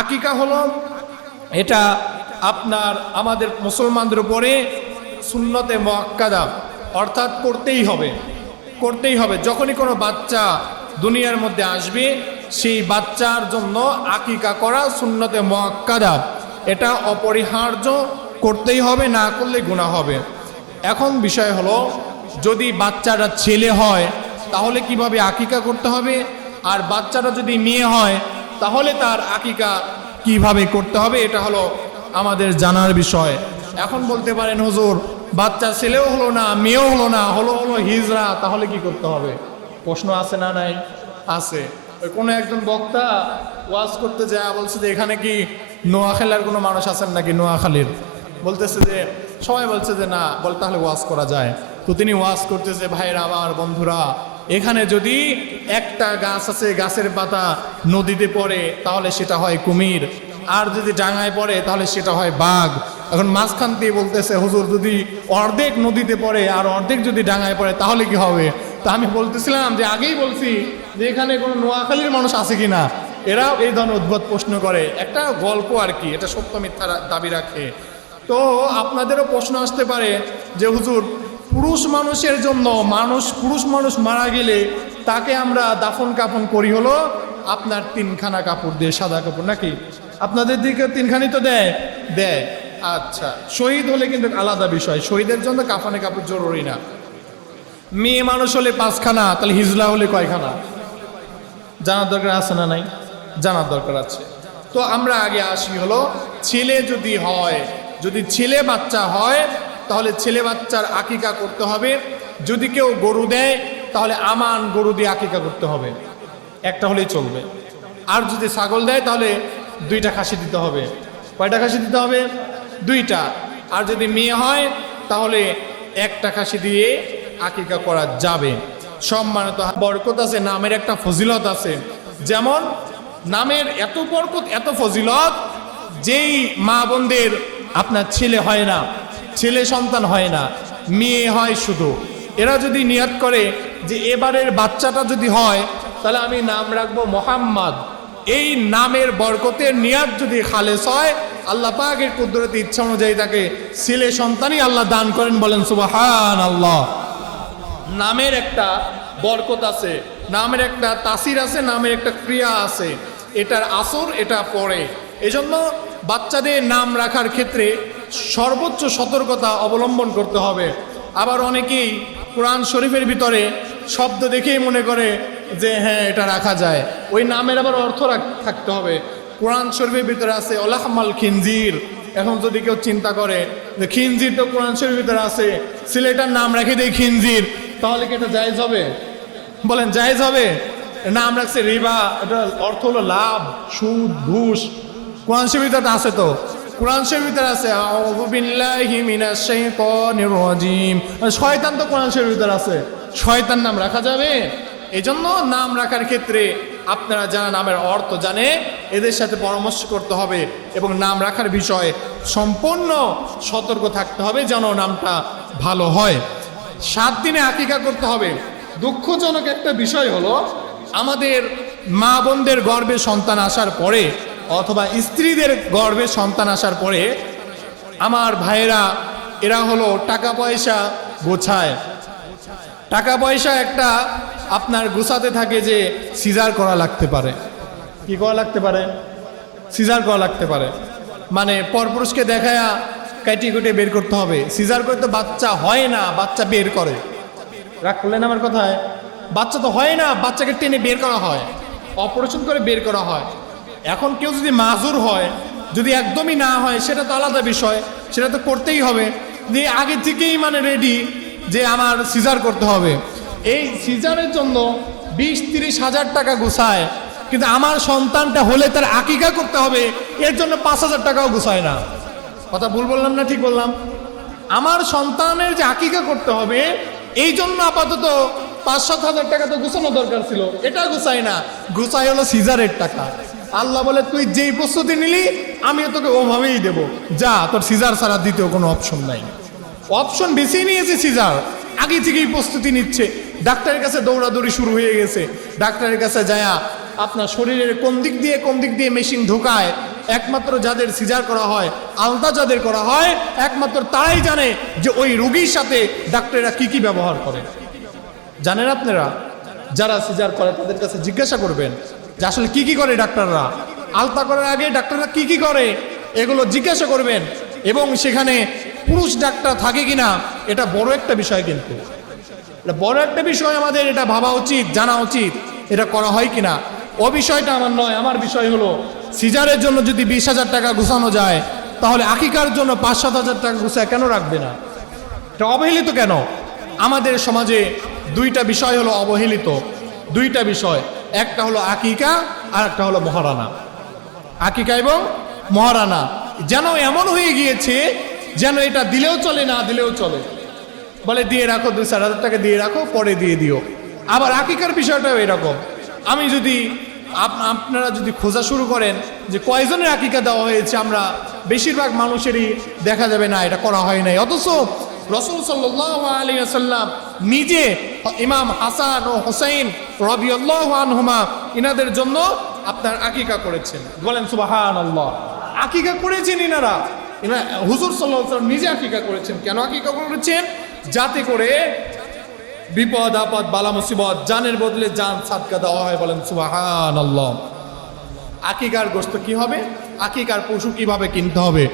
আকিকা হলো এটা আপনার আমাদের মুসলমানদের উপরে সুন্নতে মোয়াক্কাদা অর্থাৎ করতেই হবে করতেই হবে। যখনই কোনো বাচ্চা দুনিয়ার মধ্যে আসবে, সেই বাচ্চার জন্য আকিকা করা সুন্নতে মোয়াক্কাদা এটা অপরিহার্য, করতেই হবে, না করলে গুণা হবে। এখন বিষয় হলো, যদি বাচ্চাটা ছেলে হয়, তাহলে কীভাবে আকিকা করতে হবে? আর বাচ্চাটা যদি মেয়ে হয় তাহলে তার আকিকা কীভাবে করতে হবে, এটা হলো আমাদের জানার বিষয়। এখন বলতে পারেন, হুজুর, বাচ্চা ছেলেও হলো না, মেয়েও হলো না, হলো হলো হিজরা, তাহলে কি করতে হবে? প্রশ্ন আছে না নাই? আছে। কোনো একজন বক্তা ওয়াজ করতে যায়, বলছে যে, এখানে কি নোয়াখালার কোনো মানুষ আছেন নাকি নোয়াখালীর? বলতেছে যে, সবাই বলছে যে, না। বল, তাহলে ওয়াজ করা যায়। তো তিনি ওয়াজ করতেছে, ভাইয়ের, আমার বন্ধুরা এখানে যদি একটা গাছ আছে, গাছের পাতা নদীতে পড়ে, তাহলে সেটা হয় কুমির। আর যদি ডাঙায় পড়ে, তাহলে সেটা হয় বাঘ। এখন মাঝখান দিয়ে বলতেছে, হুজুর, যদি অর্ধেক নদীতে পড়ে আর অর্ধেক যদি ডাঙায় পড়ে, তাহলে কি হবে? তা আমি বলতেছিলাম যে, আগেই বলছি যে, এখানে কোনো নোয়াখালীর মানুষ আছে কি না এরাও এই ধরনের উদ্ভট প্রশ্ন করে। একটা গল্প আর কি, এটা সত্য মিথ্যা দাবি রাখে। তো আপনাদেরও প্রশ্ন আসতে পারে যে, হুজুর পুরুষ মানুষের জন্য মানুষ, পুরুষ মানুষ মারা গেলে তাকে আমরা দাফন কাফন করি হলো আপনার তিনখানা কাপড় দিয়ে সাদা কাপড়, নাকি? আপনাদের দিকে তিনখানি তো দেয়? দেয়। আচ্ছা শহীদ হলে কিন্তু আলাদা বিষয়। শহীদের জন্য কাফানে কাপড় জরুরি না। মেয়ে মানুষ হলে পাঁচখানা, তাহলে হিজলা হলে কয়খানা? জানার দরকার আছে না নাই? জানার দরকার আছে। তো আমরা আগে আসি হলো, ছেলে যদি হয়, যদি ছেলে বাচ্চা হয় তাহলে ছেলে বাচ্চার আকিকা করতে হবে। যদি কেউ গরু দেয়, তাহলে আমান গরু দিয়ে আকিকা করতে হবে। একটা হলেই চলবে। আর যদি ছাগল দেয়, তাহলে দুইটা খাসি দিতে হবে। কয়টা খাসি দিতে হবে? দুইটা। আর যদি মেয়ে হয়, তাহলে একটা খাসি দিয়ে আকিকা করা যাবে। সম্মানিত বরকত আছে, নামের একটা ফজিলত আছে। যেমন, নামের এত বরকত, এত ফজিলত, যেই মা বোনদের আপনার ছেলে হয় না ছেলে সন্তান হয় না, মেয়ে হয় শুধু। এরা যদি নিয়াত করে যে এবারের বাচ্চাটা যদি হয়, তাহলে আমি নাম রাখব মোহাম্মদ। এই নামের বরকতের নিয়াত যদি খালেস হয়, আল্লাহ পাকের কুদরতে ইচ্ছা অনুযায়ী তাকে ছেলে সন্তানই আল্লাহ দান করেন বলেন সুবাহান আল্লাহ নামের একটা বরকত আছে, নামের একটা তাসির আছে, নামের একটা ক্রিয়া আছে। এটার আসর এটা পড়ে। এজন্য বাচ্চাদের নাম রাখার ক্ষেত্রে সর্বোচ্চ সতর্কতা অবলম্বন করতে হবে। আবার অনেকেই কোরআন শরীফের ভিতরে শব্দ দেখেই মনে করে যে হ্যাঁ এটা রাখা যায়। ওই নামের আবার অর্থ থাকতে হবে। কোরআন শরীফের ভিতরে আছে ওলাহমাল খিনজির। এখন যদি কেউ চিন্তা করে যে, খিনজির তো কোরআন শরীফের ভিতরে আছে, সিলেটার নাম রেখে দেয় খিনজির, তাহলে কি এটা জায়েজ হবে? বলেন, জায়েজ হবে? নাম রাখছে রিবা, এটা অর্থ হলো লাভ, সুদ, ঘুষ। কোরআন শরীফের ভিতরে আছে তো। কোরআন শরীফের ভিতরে আছে, আউযু বিল্লাহি মিনাশ শাইতানির রাজিম। শয়তান তো কোরআন শরীফের ভিতরে আছে। শয়তান নাম রাখা যাবে। এজন্য নাম রাখার ক্ষেত্রে আপনারা যারা নামের অর্থ জানে, এদের সাথে পরামর্শ করতে হবে এবং নাম রাখার বিষয়ে সম্পূর্ণ সতর্ক থাকতে হবে যেন নামটা ভালো হয়। সাত দিনে আকিকা করতে হবে। দুঃখজনক একটা বিষয় হলো, আমাদের মা বোনদের গর্ভে সন্তান আসার পরে অথবা স্ত্রীদের গর্ভে সন্তান আসার পরে আমার ভাইয়েরা, এরা হলো টাকা পয়সা গোছায়। টাকা পয়সা একটা আপনার গুছাতে থাকে যে সিজার করা লাগতে পারে। কি করা লাগতে পারে? সিজার করা লাগতে পারে। মানে পরপুরুষকে দেখায়া কাটি কুটে বের করতে হবে। সিজার করে তো বাচ্চা হয় না, বাচ্চা বের করে। রাগ করলেন আমার কথায়? বাচ্চা তো হয় না, বাচ্চাকে টেনে বের করা হয়। অপারেশন করে বের করা হয়। এখন কেউ যদি মাজুর হয়, যদি একদমই না হয়, সেটা তো আলাদা বিষয়, সেটা তো করতেই হবে। দিয়ে আগে থেকেই মানে রেডি যে আমার সিজার করতে হবে। এই সিজারের জন্য বিশ তিরিশ হাজার টাকা গুছায়, কিন্তু আমার সন্তানটা হলে তার আকিকা করতে হবে, এর জন্য পাঁচ হাজার টাকাও গুছায় না। কথা ভুল বললাম না ঠিক বললাম? আমার সন্তানের যে আকিকা করতে হবে, এই জন্য আপাতত পাঁচ সাত হাজার টাকা তো গুছানো দরকার ছিল, এটা গুছাই না। গুছাই হলো সিজারের টাকা। আল্লাহ বলে, তুই যেই প্রস্তুতি নিলি আমিও তোকে ওভাবেই দেব। যা, তোর সিজার ছাড়া দ্বিতীয় কোনো অপশন নাই। অপশন বেশি নিয়েছে সিজার। আগে থেকেই প্রস্তুতি নিচ্ছে। ডাক্তারের কাছে দৌড়াদৌড়ি শুরু হয়ে গেছে। ডাক্তারের কাছে যায়া আপনার শরীরের কোন দিক দিয়ে, কোন দিক দিয়ে মেশিন ঢোকায়, একমাত্র যাদের সিজার করা হয়, আলতা যাদের করা হয়, একমাত্র তারাই জানে যে ওই রুগীর সাথে ডাক্তাররা কি কি ব্যবহার করে। জানেন আপনারা? যারা সিজার করে, তাদের কাছে জিজ্ঞাসা করবেন যে আসলে কি কি করে ডাক্তাররা? আলতা করার আগে ডাক্তাররা কি কি করে? এগুলো জিজ্ঞাসা করবেন। এবং সেখানে পুরুষ ডাক্তার থাকে কিনা, এটা বড় একটা বিষয় কিন্তু। বড় একটা বিষয় আমাদের, এটা ভাবা উচিত, জানা উচিত, এটা করা হয় কিনা। ও বিষয়টা আমার নয়, আমার বিষয় হলো, সিজারের জন্য যদি বিশ হাজার টাকা গুছানো যায়, তাহলে আকিকার জন্য পাঁচ, সাত হাজার টাকা গুছায় কেন রাখবে না? এটা অবহেলিত কেন? আমাদের সমাজে দুইটা বিষয় হলো অবহেলিত। দুইটা বিষয়। একটা হলো আকিকা আর একটা হলো মহারানা। আকিকা এবং মহারানা। যেন এমন হয়ে গিয়েছে, যেন এটা দিলেও চলে, না দিলেও চলে। বলে, দিয়ে রাখো দুই চার হাজার টাকা, দিয়ে রাখো, পরে দিয়ে দিও। আবার আকিকার বিষয়টাও এরকম। আমি যদি, আপ- আপনারা যদি খোঁজা শুরু করেন যে কয়জনের আকিকা দেওয়া হয়েছে, আমরা বেশিরভাগ মানুষেরই দেখা যাবে, না, এটা করা হয় নাই। অথচ রসুল সাল্লাহ আলী আসাল্লাম নিজে ইমাম হাসান ও হোসাইন রবি আনহুমা ইনাদের জন্য আপনার আকিকা করেছেন। বলেন সুবাহান আকিকা করেছেন ইনারা। হুজুর সাল্লাম নিজে আকিকা করেছেন। কেন আকিকা করেছেন? যাতে করে বিপদ, আপদ, বালা মুসিবত, জানের বদলে জান সাদকা দেওয়া হয় বলেন সুবাহান আল্লাহ আকিকার গোস্ত কি হবে? আকিকার পশু কীভাবে কিনতে হবে?